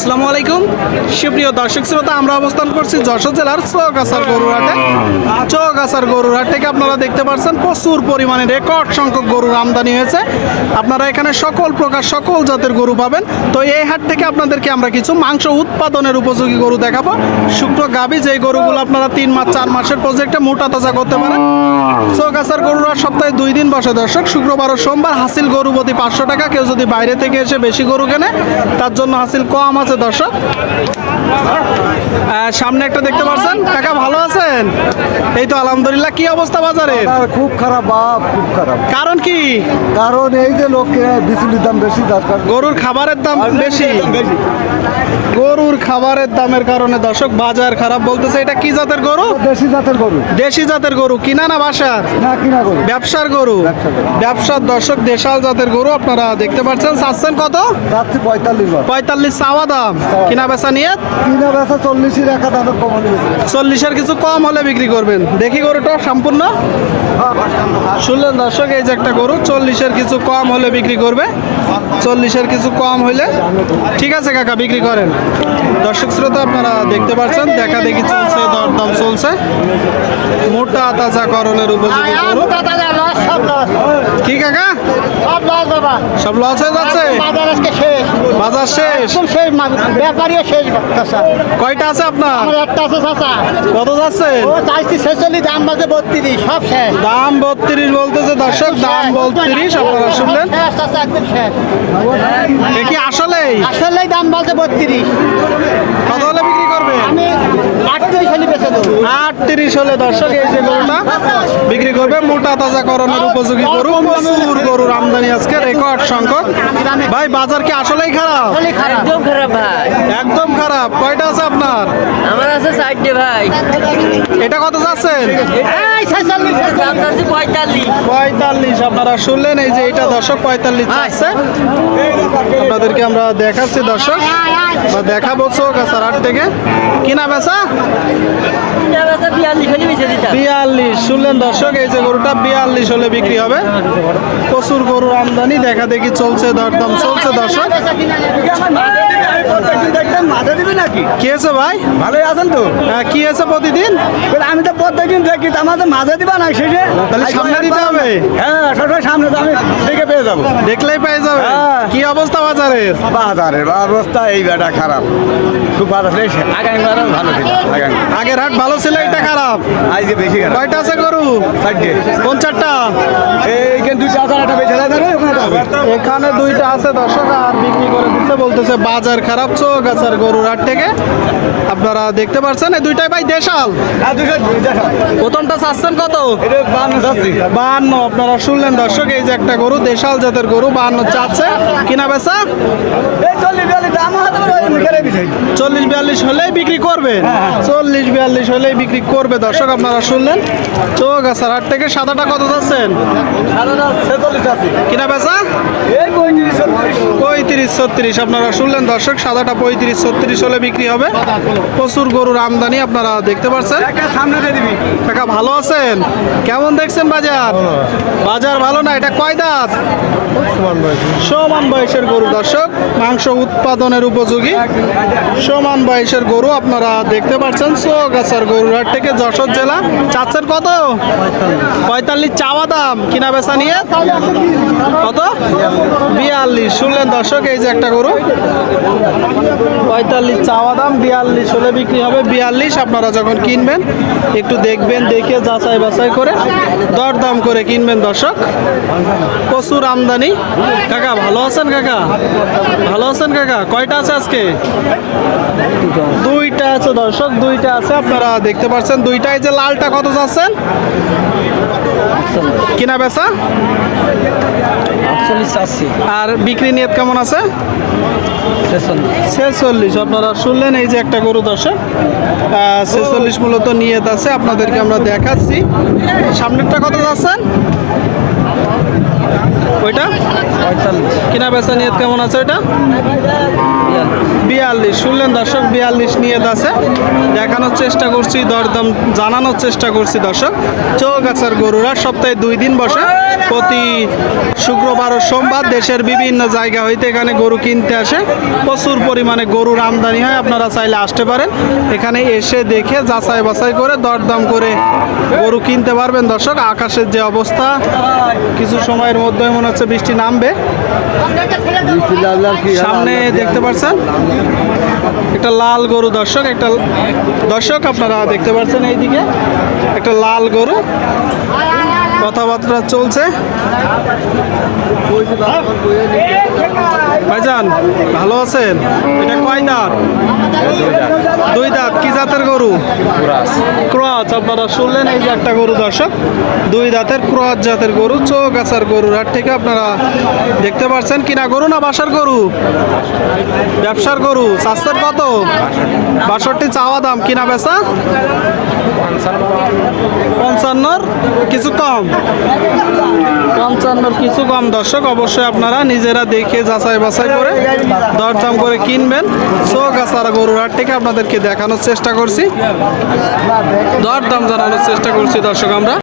আসসালামু আলাইকুম সুপ্রিয় দর্শক শ্রোতা, আমরা অবস্থান করছি যশোর জেলার চৌগাছার গরুরহাটে। চৌগাছার গরুরহাট থেকে আপনারা দেখতে পাচ্ছেন প্রচুর পরিমাণে রেকর্ড সংখ্যক গরুর আমদানি হয়েছে। আপনারা এখানে সকল প্রকার সকল জাতের গরু পাবেন। তো এই হাট থেকে আপনাদেরকে আমরা কিছু মাংস উৎপাদনের উপযোগী গরু দেখাবো। শুকনো গাভী যেই গরুগুলো আপনারা 3 মাস 4 মাসের প্রজেক্টে মোটা তাজা করতে পারেন। চৌগাছার গরুরহাট সপ্তাহে 2 দিন বসে দর্শক, শুক্রবার ও সোমবার। হাসিল গরু প্রতি 500 টাকা। কেউ যদি বাইরে থেকে এসে বেশি গরু কেনে তার জন্য হাসিল কম আছে দর্শক। সামনে একটা দেখতে পাচ্ছেন কাকা, ভালো আছেন? এই তো আলহামদুলিল্লাহ। কি অবস্থা বাজারে? খুব খারাপ বাপ, খুব খারাপ। কারণ কি? কারণ এই যে লোকে বিচুলির দাম বেশি, দরকার গরুর খাবারের দাম বেশি। গরুর খাবারের দামের কারণে দর্শক বাজার খারাপ বলতেছে। এটা কি জাতের গরু? দেশি জাতের গরু। দেশি জাতের গরু, কিনা না বাসার? না, কিনা গরু। ব্যবসার গরু। ব্যবসার দর্শক, দেশাল জাতের গরু আপনারা দেখতে পাচ্ছেন। চাচ্ছেন কত? যাচ্ছে 45 45 চাওয়া দাম। কিনা বেচা নিয়ে? কিনা বেচা 40-এর একা দামের কম হলে 40-এর কিছু কম হলে বিক্রি করবেন। দেখি গরুটা সম্পূর্ণ শুনলেন দর্শক, এই যে একটা গরু 40-এর কিছু কম হলে বিক্রি করবে। 40-এর কিছু কম হলে ঠিক আছে কাকা, বিক্রি করেন। দর্শক শ্রোতা আপনারা দেখতে পাচ্ছেন, দেখা দেখি চলছে, দরদাম চলছে। মোটা তাজাকরণের উপযোগী গরু। কি কাকা, সব লস হয়ে যাচ্ছে? বাজার শেষ। কয়টা আছে আপনার? কত যাচ্ছে? দাম 32 বলতেছে দর্শক, দাম 32 আপনারা শুনলেন। এ কি আসলেই? আসলেই দাম বলতে 32। কত হলে বিক্রি করবে? আমি 38 হলে বেচে দেবো। 38 হলে দর্শক এই যে গরুটা বিক্রি করবে। মোটা তাজাকরণের উপযোগী গরু। প্রচুর গরুর আমদানি আজকে, রেকর্ড সংখ্যক। ভাই বাজার কি আসলেই খারাপ? একদম খারাপ ভাই, একদম খারাপ। কয়টা আছে আপনার? আমার আছে 60 ভাই। এটা কত যাচ্ছেন? দাম চাচ্ছি 45। 45 আপনারা শুনলেন। এই যে এটা দর্শক 45 চাচ্ছে। আপনাদেরকে আমরা দেখাচ্ছি দর্শক, বা দেখাবো চৌগাছার হাট থেকে। কিনা বেচা 42 হলে বেচে দিতাম। 42 শুনলেন দর্শক, এই যে গরুটা 42 হলে বিক্রি হবে। প্রচুর গরুর আমদানি, দেখা দেখি চলছে, দরদাম চলছে দর্শক। কি আছে ভাই? ভালোই আছেন তো? হ্যাঁ, কি আছে প্রতিদিন? আমি তো প্রত্যেকদিন দেখি, আমাদের মাঝে দিবা না শেষে। তাহলে সামনে দিতে হবে। হ্যাঁ, সবাই সামনে তো আমি দেখে পেয়ে যাবো। দেখলেই পেয়ে যাবে। হ্যাঁ। কি অবস্থা বাজারের? বাজারের অবস্থা এই বেটা খারাপ, খুব ভালো ছিল। আগামী বারও ভালো ছিল। আগের হাট ভালো ছিল, এটা খারাপ। আজকে বেশি খারাপ। কয়টা আছে গরু? 4টে। কোন 4টা? এইখানে 2টা আছে, একটা বেঁচে যাবে, ওখানে আছে। এখানে 2টা আছে দর্শক, আর বিক্রি করে দিচ্ছে, বলতেছে বাজার খারাপ। চৌগাছার গরুর হাট থেকে আপনারা দেখতে পাচ্ছেন। এই 2টাই ভাই দেশাল। আর 2টা প্রথমটা চাচ্ছেন কত? এটা 52 যাচ্ছি। 52 আপনারা শুনলেন দর্শক, এই যে একটা গরু দেশাল জাতের গরু 52 চাচ্ছে। কিনা বেচা এই 40-42 দাম হতে পারে, ওই মুখে দিছে। 40-42 হলেই বিক্রি করবে। 40-42 হলেই বিক্রি করবে দর্শক, আপনারা শুনলেন। চৌগাছার হাট থেকে। সাদাটা কত যাচ্ছেন? সাদাটা 46 যাচ্ছি। কিনা বেচা এই 35-36 আপনারা শুনলেন দর্শক, সাদাটা 35-36 হলে বিক্রি হবে। প্রচুর গরুর আমদানি আপনারা দেখতে পাচ্ছেন। সামনে দিয়ে দিবি। কাকা ভালো আছেন? কেমন দেখছেন বাজার? বাজার ভালো না। এটা কয় দাঁত? সমান বয়সের গরু দর্শক, মাংস উৎপাদনের উপযোগী সমান বয়সের গরু আপনারা দেখতে পাচ্ছেন। চৌগাছার গরুর হাট থেকে, যশোর জেলা। চাচ্ছেন কত? 45 চাওয়া দাম। কিনা বেচা নিয়ে কত? 42 শুনলেন দর্শক, এই যে একটা গরু 45 চাওয়া দাম, 42 হলে বিক্রি হবে। 42 আপনারা যখন কিনবেন একটু দেখবেন, দেখে যাচাই বাছাই করে দরদাম করে কিনবেন দর্শক। প্রচুর আমদানি। কাকা ভালো আছেন? কাকা ভালো আছেন? কাকা কয়টা আছে আজকে? 2টা আছে দর্শক, 2টা আছে আপনারা দেখতে পাচ্ছেন। 2টাই যে লালটা কত যাচ্ছেন? কিনা বেচা 48 চাচ্ছি। আর বিক্রি নিয়ত কেমন আছে? 46 আপনারা শুনলেন। এই যে একটা গরু দর্শক 46 মূলত নিয়ত আছে, আপনাদেরকে আমরা দেখাচ্ছি। সামনেরটা কত যাচ্ছেন? ওইটা 45। কিনা বেচা নিয়ত কেমন আছে? ওইটা 42 শুনলেন দর্শক, 42 নিয়ত আছে। দেখানোর চেষ্টা করছি, দরদাম জানানোর চেষ্টা করছি দর্শক। চৌগাছার গরুরা সপ্তাহে 2 দিন বসে। প্রতি শুক্রবার ও সোমবার দেশের বিভিন্ন জায়গা হইতে এখানে গরু কিনতে আসে। প্রচুর পরিমাণে গরুর আমদানি হয়, আপনারা চাইলে আসতে পারেন। এখানে এসে দেখে যাচাই বাছাই করে দরদাম করে গরু কিনতে পারবেন। দর্শক, আকাশের যে অবস্থা, কিছু সময়ের মধ্যে মনে হচ্ছে বৃষ্টি নামবে। সামনে দেখতে পাচ্ছেন একটা লাল গরু। দর্শক আপনারা দেখতে পাচ্ছেন এইদিকে একটা লাল গরু, কথাবার্তা চলছে। ভাইজান ভালো আছেন? এটা কয় দাঁত? দুই দাঁত। কি জাতের গরু? ক্রস। আপনারা শুনলেন, এই যে একটা গরু দর্শক, দুই দাঁতের ক্রস জাতের গরু। চৌগাছার গরুর হাট থেকে আপনারা দেখতে পাচ্ছেন। কিনা গরু না বাসার গরু? ব্যবসার গরু। স্বাস্থ্যের কত? 62 চাওয়া দাম, কিনা বেচা 55 কিছু কম। 55 কিছু কম। দর্শক অবশ্যই আপনারা নিজেরা দেখে যাচাই বাছাই করে দরদাম করে কিনবেন। চৌগাছার গরুর হাট থেকে আপনাদেরকে দেখানোর চেষ্টা করছি, দরদাম জানানোর চেষ্টা করছি দর্শক আমরা।